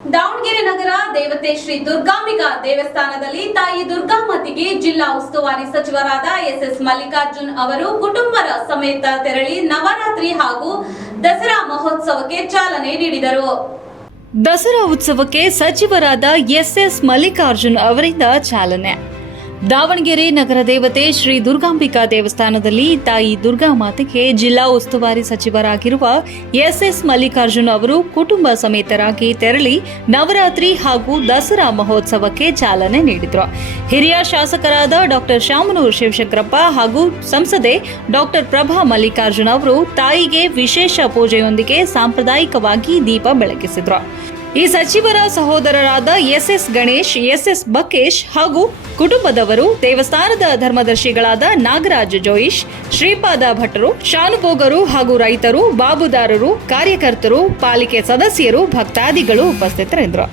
ದಾವಣಗೆರೆ ನಗರ ದೇವತೆ ಶ್ರೀ ದುರ್ಗಾಂಬಿಕಾ ದೇವಸ್ಥಾನದಲ್ಲಿ ತಾಯಿ ದುರ್ಗಾಮತಿಗೆ ಜಿಲ್ಲಾ ಉಸ್ತುವಾರಿ ಸಚಿವರಾದ ಎಸ್ ಎಸ್ ಮಲ್ಲಿಕಾರ್ಜುನ್ ಅವರು ಕುಟುಂಬರ ಸಮೇತ ತೆರಳಿ ನವರಾತ್ರಿ ಹಾಗೂ ದಸರಾ ಮಹೋತ್ಸವಕ್ಕೆ ಚಾಲನೆ ನೀಡಿದರು. ದಸರಾ ಉತ್ಸವಕ್ಕೆ ಸಚಿವರಾದ ಎಸ್ ಮಲ್ಲಿಕಾರ್ಜುನ್ ಅವರಿಂದ ಚಾಲನೆ. ದಾವಣಗೆರೆ ನಗರ ದೇವತೆ ಶ್ರೀ ದುರ್ಗಾಂಬಿಕಾ ದೇವಸ್ಥಾನದಲ್ಲಿ ತಾಯಿ ದುರ್ಗಾ ಮಾತೆಗೆ ಜಿಲ್ಲಾ ಉಸ್ತುವಾರಿ ಸಚಿವರಾಗಿರುವ ಎಸ್ಎಸ್ ಮಲ್ಲಿಕಾರ್ಜುನ್ ಅವರು ಕುಟುಂಬ ಸಮೇತರಾಗಿ ತೆರಳಿ ನವರಾತ್ರಿ ಹಾಗೂ ದಸರಾ ಮಹೋತ್ಸವಕ್ಕೆ ಚಾಲನೆ ನೀಡಿದರು. ಹಿರಿಯ ಶಾಸಕರಾದ ಡಾಕ್ಟರ್ ಶಾಮನೂರು ಶಿವಶಂಕರಪ್ಪ ಹಾಗೂ ಸಂಸದೆ ಡಾಕ್ಟರ್ ಪ್ರಭಾ ಮಲ್ಲಿಕಾರ್ಜುನ್ ಅವರು ತಾಯಿಗೆ ವಿಶೇಷ ಪೂಜೆಯೊಂದಿಗೆ ಸಾಂಪ್ರದಾಯಿಕವಾಗಿ ದೀಪ ಬೆಳಗಿಸಿದ್ರು. ಈ ಸಚಿವರ ಸಹೋದರರಾದ ಎಸ್ಎಸ್ ಗಣೇಶ್, ಎಸ್ಎಸ್ ಬಕೇಶ್ ಹಾಗೂ ಕುಟುಂಬದವರು ದೇವಸ್ಥಾನದ ಧರ್ಮದರ್ಶಿಗಳಾದ ನಾಗರಾಜ್ ಜೋಯಿಶ್, ಶ್ರೀಪಾದ ಭಟ್ರು ಶಾನುಭೋಗರು ಹಾಗೂ ರೈತರು, ಬಾಬುದಾರರು, ಕಾರ್ಯಕರ್ತರು, ಪಾಲಿಕೆ ಸದಸ್ಯರು, ಭಕ್ತಾದಿಗಳು ಉಪಸ್ಥಿತರಿದ್ದರು.